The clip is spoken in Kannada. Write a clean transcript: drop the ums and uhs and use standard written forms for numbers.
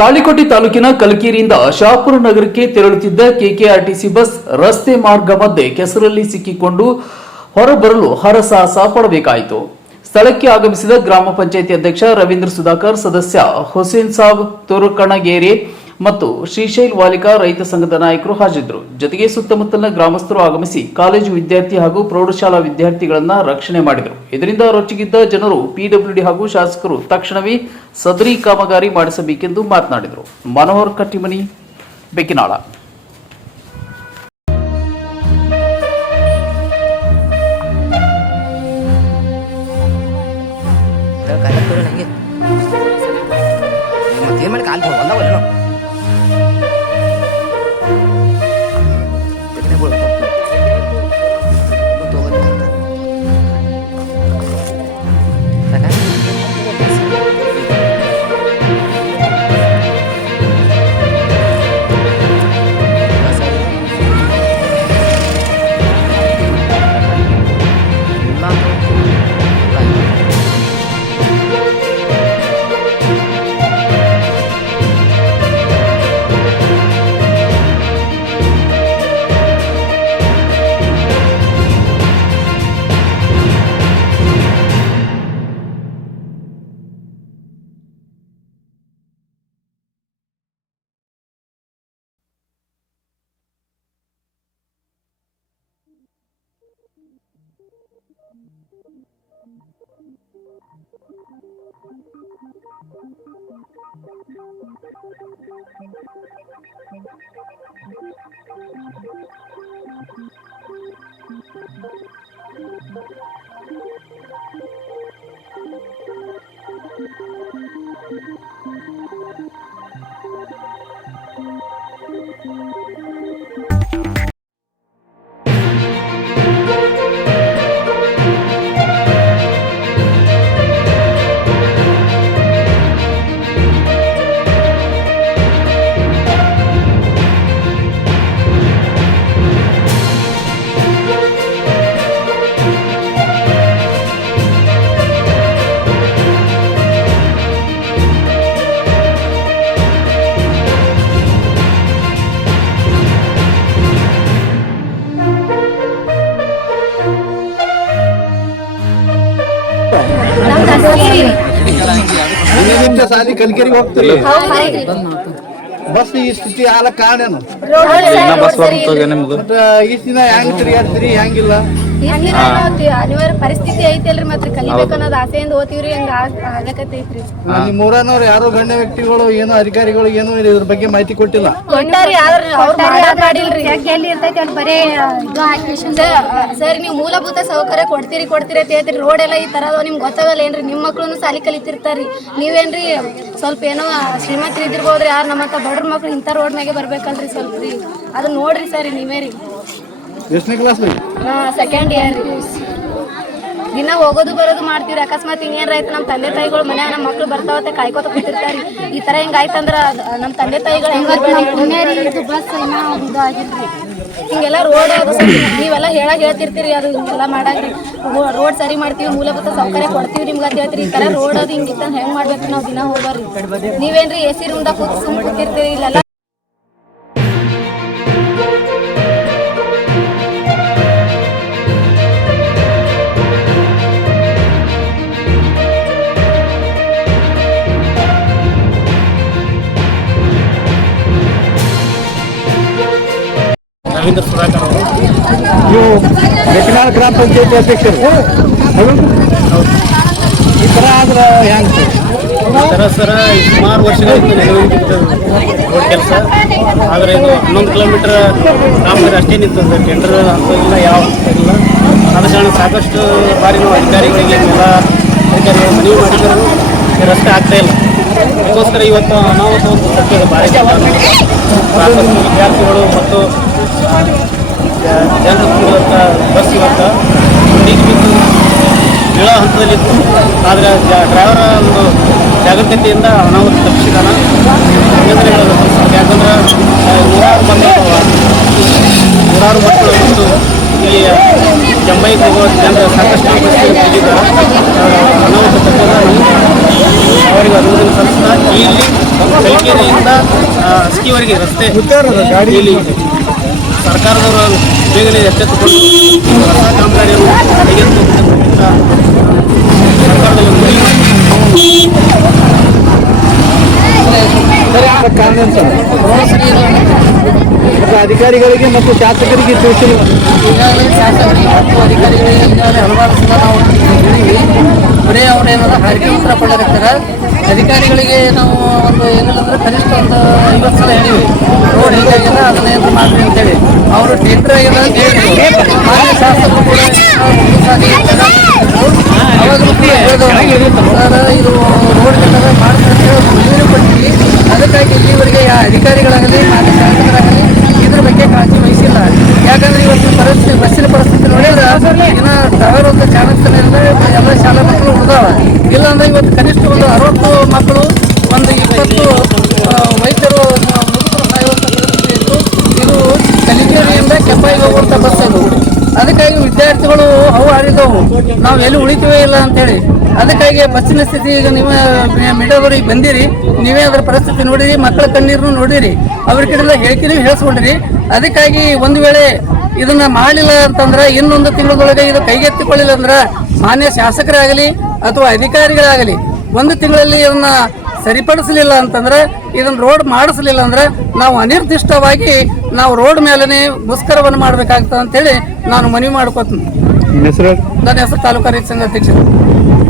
ತಾಳಿಕೋಟೆ ತಾಲೂಕಿನ ಕಲಕೇರಿಯಿಂದ ಶಹಾಪುರ ನಗರಕ್ಕೆ ತೆರಳುತ್ತಿದ್ದ ಕೆಕೆಆರ್ಟಿಸಿ ಬಸ್ ರಸ್ತೆ ಮಾರ್ಗ ಮಧ್ಯೆ ಕೆಸರಲ್ಲಿ ಸಿಕ್ಕಿಕೊಂಡು ಹೊರಬರಲು ಹರಸಾಹಸ ಪಡಬೇಕಾಯಿತು. ಸ್ಥಳಕ್ಕೆ ಆಗಮಿಸಿದ ಗ್ರಾಮ ಪಂಚಾಯಿತಿ ಅಧ್ಯಕ್ಷ ರವೀಂದ್ರ ಸುಧಾಕರ್, ಸದಸ್ಯ ಹುಸೇನ್ ಸಾಬ್ ತುರುಕಣಗೇರಿ ಮತ್ತು ಶ್ರೀಶೈಲ್ ವಾಲಿಕಾ ರೈತ ಸಂಘದ ನಾಯಕರು ಹಾಜರಿದ್ದರು. ಜೊತೆಗೆ ಸುತ್ತಮುತ್ತಲಿನ ಗ್ರಾಮಸ್ಥರು ಆಗಮಿಸಿ ಕಾಲೇಜು ವಿದ್ಯಾರ್ಥಿ ಹಾಗೂ ಪ್ರೌಢಶಾಲಾ ವಿದ್ಯಾರ್ಥಿಗಳನ್ನ ರಕ್ಷಣೆ ಮಾಡಿದರು. ಇದರಿಂದ ರೊಚ್ಚಿಗಿದ್ದ ಜನರು ಪಿಡಬ್ಲ್ಯೂಡಿ ಹಾಗೂ ಶಾಸಕರು ತಕ್ಷಣವೇ ಸದರಿ ಕಾಮಗಾರಿ ಮಾಡಿಸಬೇಕೆಂದು ಮಾತನಾಡಿದರು. ಮನೋಹರ್ ಕಟ್ಟಿಮನಿ, ಬೆಕ್ಕಿನಾಳ. ಸಾಲಿ ಕಲ್ಕೇರಿಗೆ ಹೋಗ್ತೀರಿ ಬಸ್ ಈ ಸ್ಥಿತಿ ಆಲ ಕಾರಣ ಇಷ್ಟ ದಿನ ಹೆಂಗ್ ತಿರುಗಾಡ್ತೀರಿ ಹೆಂಗಿಲ್ಲ ಅನಿವಾರ್ಯ ಪರಿಸ್ಥಿತಿ ಐತಲ್ರಿ ಮತ್ತೆ ಕಲಿಬೇಕು ಅನ್ನೋದು ಆಸೆಯಿಂದ ಓದ್ತೀವ್ರಿ ಹಂಗ ಆಗಕತ್ತೈತ್ರಿ. ನಿಮ್ಮೂರನವ್ರು ಯಾರೋ ಗಣ್ಯ ವ್ಯಕ್ತಿಗಳು ಏನೋ ಅಧಿಕಾರಿಗಳು ಏನೋ ಇದ್ರ ಬಗ್ಗೆ ಮಾಹಿತಿ ಕೊಟ್ಟಿಲ್ಲ. ಸರ್ ನೀವು ಮೂಲಭೂತ ಸೌಕರ್ಯ ಕೊಡ್ತೀರಿ ಅಂತ ಹೇಳ್ತೀರಿ, ರೋಡ್ ಎಲ್ಲ ಈ ತರ ನಿಮ್ಗೆ ಗೊತ್ತಾಗಲ್ಲ ಏನ್ರಿ? ನಿಮ್ ಮಕ್ಳು ಸಾಲಿ ಕಲಿತಿರ್ತಾರಿ, ನೀವೇನ್ರಿ ಸ್ವಲ್ಪ ಏನೋ ಶ್ರೀಮಂತರು ಇದ್ದಿರ್ಬೋದ್ರಿ, ಯಾರು ನಮ್ಮ ಬಡ್ರ ಮಕ್ಳು ಇಂಥ ರೋಡ್ ಮ್ಯಾಗೆ ಬರ್ಬೇಕಲ್ರಿ ಸ್ವಲ್ಪ ರೀ, ಅದನ್ನ ನೋಡ್ರಿ ಸರ್ ನೀವೇ ರೀ. ಎಷ್ಟನೇ ಕ್ಲಾಸ್ ರೀ? ಸೆಕೆಂಡ್ ಇಯರ್ ರೀ. ದಿನ ಹೋಗೋದು ಬರೋದು ಮಾಡ್ತೀವ್ರಿ. ಅಕಸ್ಮಾತ್ ಹಿಂಗೇನ್ರ ಆಯ್ತು ನಮ್ಮ ತಂದೆ ತಾಯಿಗಳು ಮನ್ಯಾಗ ನಮ್ಮ ಮಕ್ಳು ಬರ್ತಾವತ್ತೆ ಕಾಯ್ಕೋತ ಕೂತಿರ್ತಾರಿ. ಈ ತರ ಹಿಂಗ ಆಯ್ತಂದ್ರ ನಮ್ಮ ತಂದೆ ತಾಯಿಗಳು ಹಿಂಗೆಲ್ಲ ರೋಡ್ ನೀವೆಲ್ಲ ಹೇಳ್ತಿರ್ತೀರಿ, ಅದು ಹಿಂಗೆಲ್ಲ ಮಾಡಾಕ್ರಿ ರೋಡ್ ಸರಿ ಮಾಡ್ತೀವಿ, ಮೂಲಭೂತ ಸೌಕರ್ಯ ಕೊಡ್ತೀವಿ ನಿಮ್ಗೆ ಅಂತ ಹೇಳ್ತೀರಿ. ಈ ತರ ರೋಡ್ ಅದು ಹಿಂಗಿತ್ತ ಹೆಂಗ್ ಮಾಡ್ಬೇಕು ನಾವು ದಿನ ಹೋಗೋರಿ? ನೀವೇನ್ರಿ ಎಸಿ ರೂಮ್ದಾಗ ಕೂತಿರ್ತೀರಿ ಇಲ್ಲೆಲ್ಲ. ರವೀಂದ್ರ ಸುಧಾಕರ್ ಅವರು, ನೀವು ಬೆಕ್ಕಿನಾಳ ಗ್ರಾಮ ಪಂಚಾಯತಿ ಅಧ್ಯಕ್ಷರು. ಈ ಥರ ಆದ್ರೆ ಹೆಂಗೆ ಸರ ಸುಮಾರು ವರ್ಷಗಳಿಂದ ನೆರವೇರಿದ್ದು ರೋಡ್ ಕೆಲಸ. ಆದರೆ ಇದು 11 ಕಿಲೋಮೀಟರ್ ಕಾಮಗಾರಿ ಅಷ್ಟೇ ನಿಂತದೆ, ಟೆಂಡರ್ ಅಂತಿಲ್ಲ, ಯಾವ ಇಲ್ಲ. ಆದ ಕಾರಣ ಸಾಕಷ್ಟು ಬಾರಿ ನಾವು ಅಧಿಕಾರಿಗಳಿಗೆ ಎಲ್ಲ ಅಧಿಕಾರಿಗಳು ಮನವಿ ಮಾಡಿದರೂ ರಸ್ತೆ ಆಗ್ತಾ ಇಲ್ಲ. ಅದಕ್ಕೋಸ್ಕರ ಇವತ್ತು ಅನಾಹುತ ಒಂದು ಸತ್ಯದ ಭಾರಿ ಸಾಕಷ್ಟು ವಿದ್ಯಾರ್ಥಿಗಳು ಮತ್ತು ಜನರು ತುಂಬಿದಂಥ ಬಸ್ ಇವತ್ತು ಬೀಳೋ ಹಂತದಲ್ಲಿತ್ತು. ಆದರೆ ಡ್ರೈವರ ಒಂದು ಜಾಗರೂಕತೆಯಿಂದ ಅನಾಹುತ ತಪ್ಪಿಸಿದಾನ ಯಾಕಂದರೆ ನೂರಾರು ಮಕ್ಕಳು ಮತ್ತು ಇಲ್ಲಿ ಜಂಬೈಗೆ ಹೋಗುವ ಜನರು ಸಾಕಷ್ಟು ಅನಾಹುತ ತಪ್ಪಿದ ಅವರಿಗೆ ಅನುಮೋದನೆ ಸಲ್ಲಿಸ್ತಾ ಇಲ್ಲಿ ಕಲಿಕೆರೆಯಿಂದ ಅಸ್ಕಿವರೆಗೆ ರಸ್ತೆ ಇಲ್ಲಿ ಸರ್ಕಾರದವರು ಬೇಗನೆ ಎಚ್ಚೆತ್ತುಕೊಂಡು ಹೊಸ ಕಾಮಗಾರಿಯನ್ನು ಕೈಗೆತ್ತಿಕೊಳ್ಳಬೇಕಂತ ಸರ್ಕಾರದಲ್ಲಿ ಒಂದು ಮನವಿ ಅಧಿಕಾರಿಗಳಿಗೆ ಮತ್ತು ಶಾಸಕರಿಗೆ ತಿಳಿಸಿಲ್ಲ. ಈಗಾಗಲೇ ಶಾಸಕರಿಗೆ ಮತ್ತು ಅಧಿಕಾರಿಗಳಿಗೆ ಈಗಾಗಲೇ ಹಲವಾರು ಸಲ ನಾವು ಹೇಳಿವಿ. ಬರೀ ಅವರೇನಾದ್ರು ಹಾರಿಕೆ ಉತ್ತರ ಕೊಡಲಿರ್ತಾರೆ. ಅಧಿಕಾರಿಗಳಿಗೆ ನಾವು ಒಂದು ಏನಿಲ್ಲ ಕನಿಷ್ಠ ಒಂದು 50 ಸಲ ಹೇಳಿವಿ, ರೋಡ್ ಹೀಗಾಗಿಲ್ಲ ಅದನ್ನ ಏನು ಮಾಡ್ರಿ ಅಂತೇಳಿ. ಅವರು ಟೆಂಡರ್ ಆಗಿಲ್ಲ ಅಂತ ಹೇಳಿದ್ರು. ಮಾನ್ಯ ಶಾಸಕರು ಕೂಡ ಅವಾಗಲೂ ಕೂಡ ಹೇಳಿದವರು ಇದು ರೋಡ್ ಮಾಡ್ತಾರೆ ಮನವಿ ಕೊಡ್ತೀವಿ. ಅದಕ್ಕಾಗಿ ಇಲ್ಲಿವರೆಗೆ ಅಧಿಕಾರಿಗಳಾಗಲಿ ಮಾನ್ಯ ಶಾಸಕರಾಗಲಿ ಇದ್ರ ಬಗ್ಗೆ ಕಾಳಜಿ ವಹಿಸಿಲ್ಲ. ಯಾಕಂದ್ರೆ ಇವತ್ತು ಪರಿಸ್ಥಿತಿ ಬಸ್ಸಿನ ಪರಿಸ್ಥಿತಿ ನೋಡಿದ್ರೆ ಇನ್ನು ಟವರ್ ಒಂದು ಚಾಣಕ್ಯನ ಎಲ್ಲ ಶಾಲಾ ಮಕ್ಕಳು ಉಳಿದಾವ. ಇಲ್ಲಾಂದ್ರೆ ಇವತ್ತು ಕನಿಷ್ಠ ಒಂದು 60 ಮಕ್ಕಳು ಒಂದು 20 ವೈದ್ಯರು ಮುದುಕರು ಸಾಯುವಂಥ ಪರಿಸ್ಥಿತಿ ಇತ್ತು. ಇದು ಕಲಿಕೆರೆಯಿಂದ ಕೆಂಪಾಯಿಗೆ ಹೋಗುವಂಥ ಬಸ್ ಅದು. ಅದಕ್ಕಾಗಿ ವಿದ್ಯಾರ್ಥಿಗಳು ಅವು ಹಾರಿದವು, ನಾವು ಎಲ್ಲಿ ಉಳಿತೀವೇ ಇಲ್ಲ ಅಂತೇಳಿ. ಅದಕ್ಕಾಗಿ ಬಸ್ಸಿನ ಸ್ಥಿತಿ ಈಗ ನೀವು ಮೀಡಿಯಾದವ್ರಿಗೆ ಬಂದಿರಿ, ನೀವೇ ಅದರ ಪರಿಸ್ಥಿತಿ ನೋಡಿರಿ, ಮಕ್ಕಳ ಕಣ್ಣೀರನ್ನು ನೋಡಿರಿ, ಅವ್ರ ಕಡೆಲ್ಲ ಹೇಳ್ತೀರಿ ಹೇಳಿಸ್ಕೊಂಡಿರಿ. ಅದಕ್ಕಾಗಿ ಒಂದು ವೇಳೆ ಇದನ್ನ ಮಾಡಲಿಲ್ಲ ಅಂತಂದ್ರೆ ಇನ್ನೊಂದು ತಿಂಗಳೊಳಗೆ ಇದು ಕೈಗೆತ್ತಿಕೊಳ್ಳಿಲ್ಲ ಅಂದ್ರೆ ಮಾನ್ಯ ಶಾಸಕರಾಗಲಿ ಅಥವಾ ಅಧಿಕಾರಿಗಳಾಗಲಿ 1 ತಿಂಗಳಲ್ಲಿ ಇದನ್ನ ಸರಿಪಡಿಸಲಿಲ್ಲ ಅಂತಂದ್ರೆ ಇದನ್ನ ರೋಡ್ ಮಾಡಿಸಲಿಲ್ಲ ಅಂದ್ರೆ ನಾವು ಅನಿರ್ದಿಷ್ಟವಾಗಿ ನಾವು ರೋಡ್ ಮೇಲೇ ಮುಷ್ಕರವನ್ನು ಮಾಡಬೇಕಾಗ್ತದೆ ಅಂತೇಳಿ ನಾನು ಮನವಿ ಮಾಡ್ಕೋತೀನಿ. ನನ್ನ ಹೆಸರು ತಾಲೂಕಾ ರೈತ ಸಂಘ ಅಧ್ಯಕ್ಷರು.